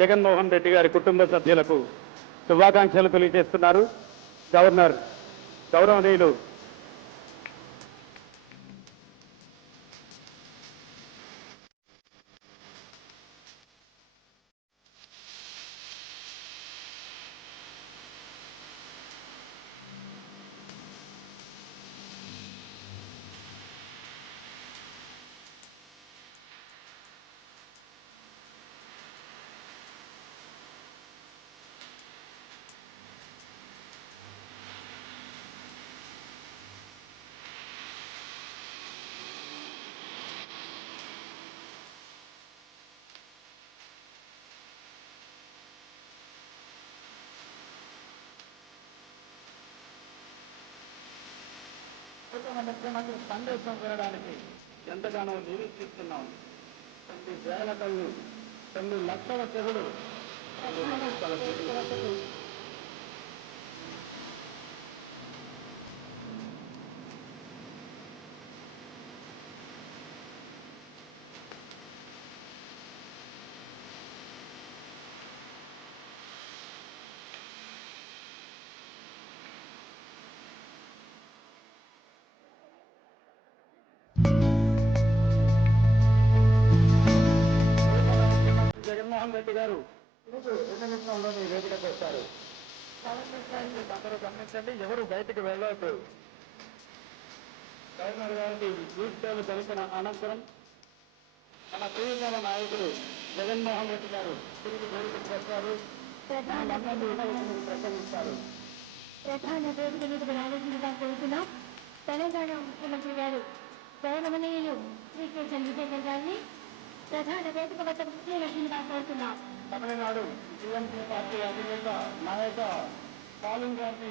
జగన్మోహన్ రెడ్డి గారి కుటుంబ సభ్యులకు శుభాకాంక్షలు తెలియజేస్తున్నారు. గవర్నర్ గౌరవనీయులు ముఖ్యమంత్రి సందేశం వినడానికి ఎంతగానో నిరీక్షిస్తున్నాం. కొన్ని వేల కళ్ళు, కొన్ని లక్షల చెవులు జగన్మోహన్ రెడ్డి గారు నిమిషంలోని వేదికకు వస్తారు. అందరూ గమనించండి, ఎవరు బయటకు వెళ్ళవద్దు. గవర్నర్ గారికి వీడ్కోలు తెలిపిన అనంతరం మన ప్రియతమ నాయకుడు జగన్మోహన్ రెడ్డి గారు తిరిగి వేదికకు వస్తారు. ప్రసంగిస్తారు. ప్రధాన వేదిక మీద రావాల్సిందిగా కోరుతున్నాం. తెలంగాణ ముఖ్యమంత్రి గారు గౌరవనీయులు శ్రీ కె. చంద్రశేఖర్ గారిని ప్రధాన వేదిక వద్ద ముఖ్యమంత్రిగా కోరుతున్నాం. తమిళనాడు టీఎంసీ పార్టీ అధినేత నాయక స్టాలిన్ గారిని